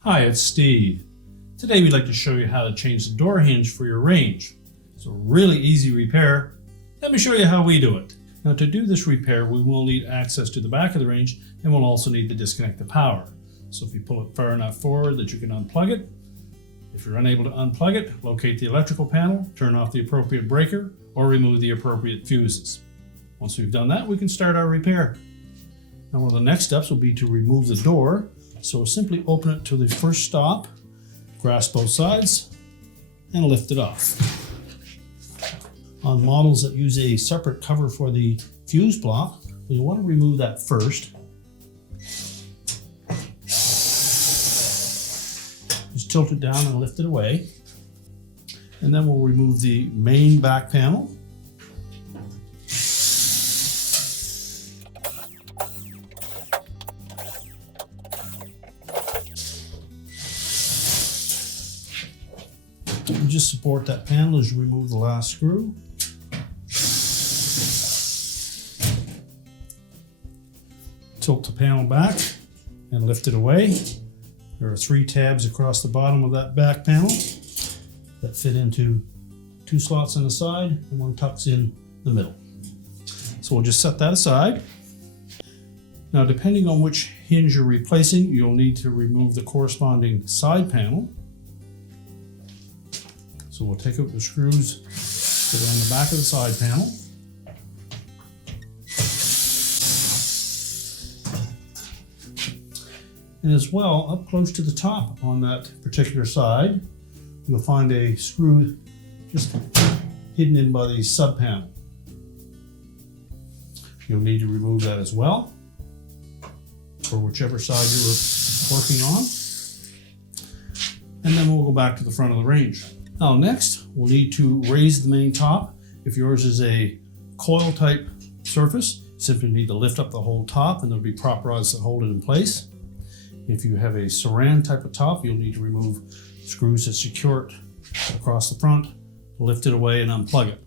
Hi, it's Steve. Today we'd like to show you how to change the door hinge for your range. It's a really easy repair. Let me show you how we do it. Now, to do this repair, we will need access to the back of the range, and we'll also need to disconnect the power. So if you pull it far enough forward that you can unplug it. If you're unable to unplug it, locate the electrical panel, turn off the appropriate breaker, or remove the appropriate fuses. Once we've done that, we can start our repair. Now, one of the next steps will be to remove the door. So simply open it to the first stop, grasp both sides, and lift it off. On models that use a separate cover for the fuse block, you'll want to remove that first. Just tilt it down and lift it away. And then we'll remove the main back panel. You just support that panel as you remove the last screw. Tilt the panel back and lift it away. There are 3 tabs across the bottom of that back panel that fit into 2 slots on the side and 1 tucks in the middle. So we'll just set that aside. Now, depending on which hinge you're replacing, you'll need to remove the corresponding side panel. So we'll take out the screws that are on the back of the side panel. And as well, up close to the top on that particular side, you'll find a screw just hidden in by the sub panel. You'll need to remove that as well, for whichever side you're working on. And then we'll go back to the front of the range. Now next, we'll need to raise the main top. If yours is a coil type surface, simply need to lift up the whole top and there'll be prop rods that hold it in place. If you have a saran type of top, you'll need to remove screws that secure it across the front, lift it away and unplug it.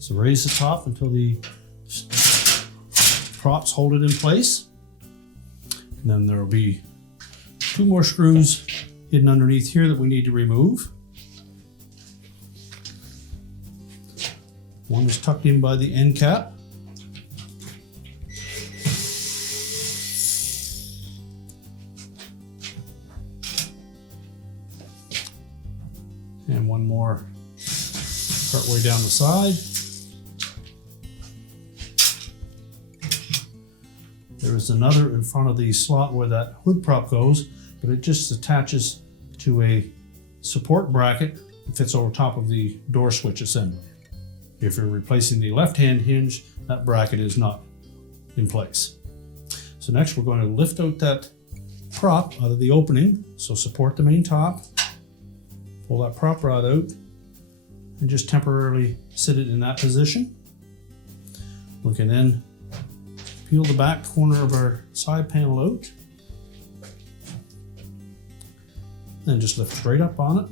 So raise the top until the props hold it in place. And then there will be 2 more screws hidden underneath here that we need to remove. One is tucked in by the end cap. And 1 more partway down the side. There is another in front of the slot where that hood prop goes, but it just attaches to a support bracket that fits over top of the door switch assembly. If you're replacing the left-hand hinge, that bracket is not in place. So next we're going to lift out that prop out of the opening. So support the main top, pull that prop rod out, and just temporarily sit it in that position. We can then peel the back corner of our side panel out and just lift straight up on it.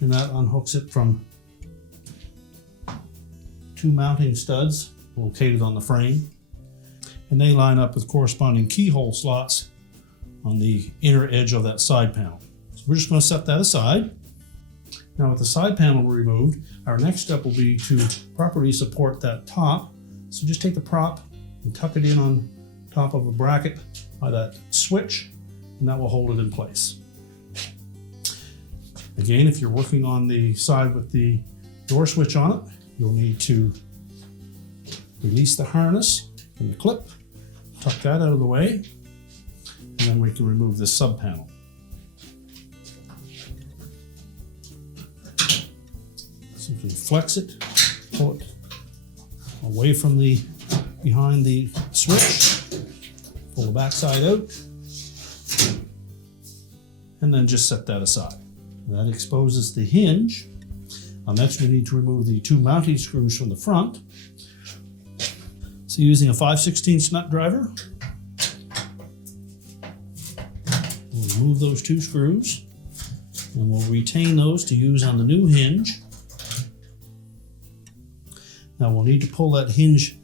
And that unhooks it from 2 mounting studs located on the frame. And they line up with corresponding keyhole slots on the inner edge of that side panel. So we're just going to set that aside. Now with the side panel removed, our next step will be to properly support that top. So just take the prop and tuck it in on top of a bracket by that switch, and that will hold it in place. Again, if you're working on the side with the door switch on it, you'll need to release the harness from the clip, tuck that out of the way, and then we can remove this sub panel. Simply flex it, pull it away from behind the switch, pull the back side out, and then just set that aside. That exposes the hinge. Next we need to remove the 2 mounting screws from the front. So using a 5/16 nut driver, we'll remove remove those 2 screws, and we'll retain those to use on the new hinge. Now we'll need to pull that hinge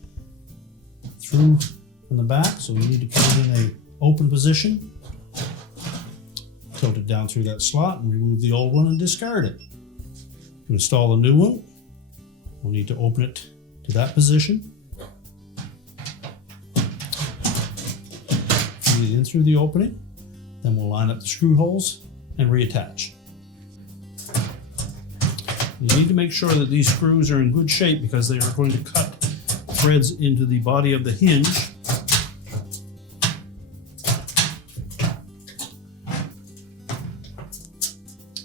through from the back, so we need to put it in an open position. Tilt it down through that slot and remove the old one and discard it. To install the new one, we'll need to open it to that position. Feed it in through the opening, then we'll line up the screw holes and reattach. You need to make sure that these screws are in good shape because they are going to cut threads into the body of the hinge.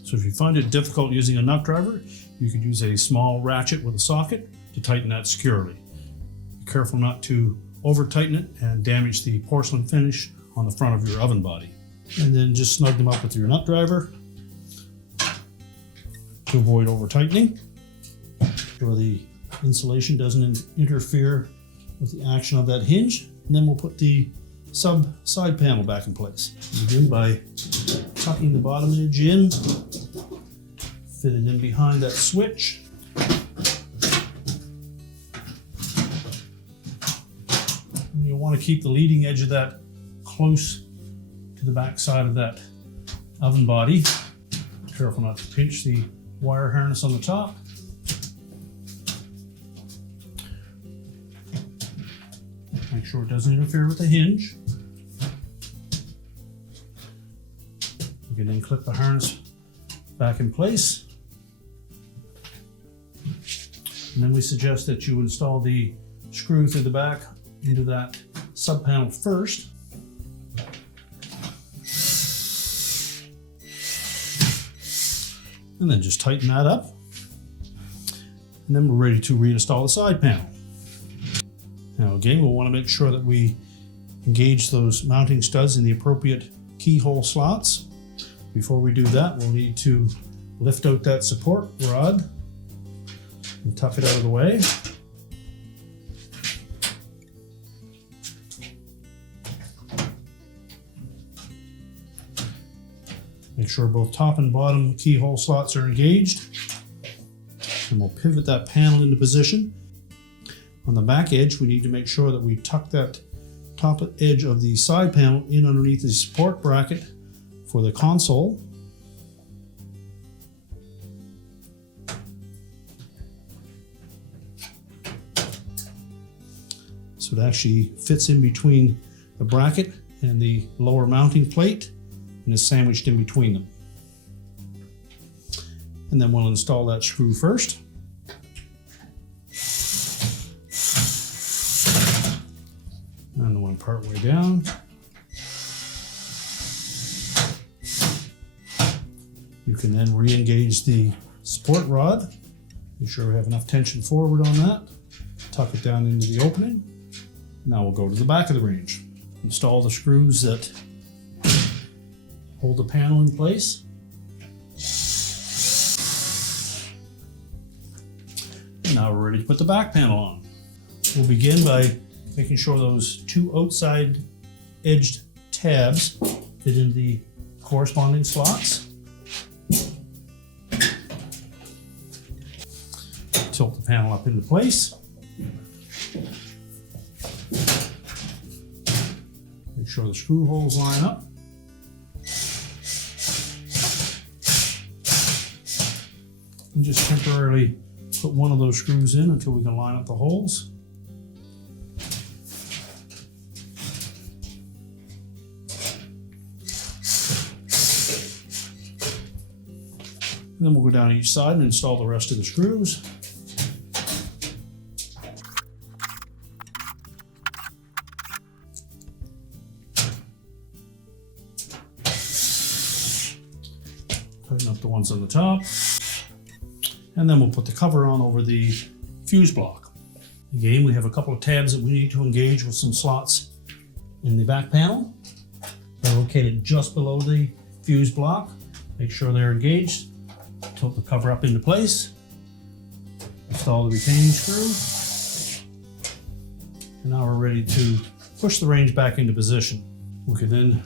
So if you find it difficult using a nut driver, you could use a small ratchet with a socket to tighten that securely. Be careful not to over tighten it and damage the porcelain finish on the front of your oven body. And then just snug them up with your nut driver to avoid over tightening. Sure the insulation doesn't interfere with the action of that hinge. And then we'll put the side panel back in place. Begin by tucking the bottom edge in, fit it in behind that switch. And you'll want to keep the leading edge of that close to the back side of that oven body. Careful not to pinch the wire harness on the top. Make sure it doesn't interfere with the hinge. You can then clip the harness back in place. And then we suggest that you install the screw through the back into that sub panel first. And then just tighten that up. And then we're ready to reinstall the side panel. Now again, we'll want to make sure that we engage those mounting studs in the appropriate keyhole slots. Before we do that, we'll need to lift out that support rod and tuck it out of the way. Make sure both top and bottom keyhole slots are engaged. And we'll pivot that panel into position. On the back edge, we need to make sure that we tuck that top edge of the side panel in underneath the support bracket for the console. So it actually fits in between the bracket and the lower mounting plate and is sandwiched in between them. And then we'll install that screw first. And the one part way down. You can then re-engage the support rod. Make sure we have enough tension forward on that. Tuck it down into the opening. Now we'll go to the back of the range. Install the screws that hold the panel in place. And now we're ready to put the back panel on. We'll begin by making sure those 2 outside edged tabs fit into the corresponding slots. Tilt the panel up into place. Make sure the screw holes line up. And just temporarily put one of those screws in until we can line up the holes. And then we'll go down each side and install the rest of the screws. Tighten up the ones on the top. And then we'll put the cover on over the fuse block. Again, we have a couple of tabs that we need to engage with some slots in the back panel. They're located just below the fuse block. Make sure they're engaged. Tilt the cover up into place. Install the retaining screw. And now we're ready to push the range back into position. We can then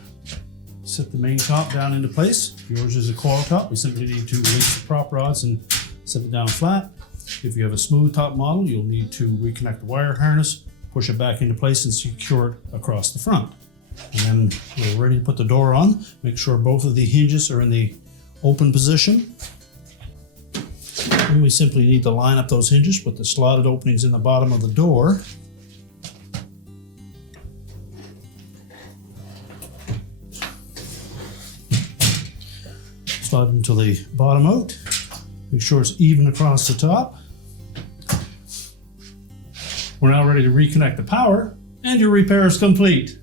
Set the main top down into place. If yours is a coil top, we simply need to release the prop rods and set it down flat. If you have a smooth top model, you'll need to reconnect the wire harness, push it back into place and secure it across the front. And then we're ready to put the door on. Make sure both of the hinges are in the open position. And we simply need to line up those hinges with the slotted openings in the bottom of the door. Slide into the bottom out. Make sure it's even across the top. We're now ready to reconnect the power, and your repair is complete.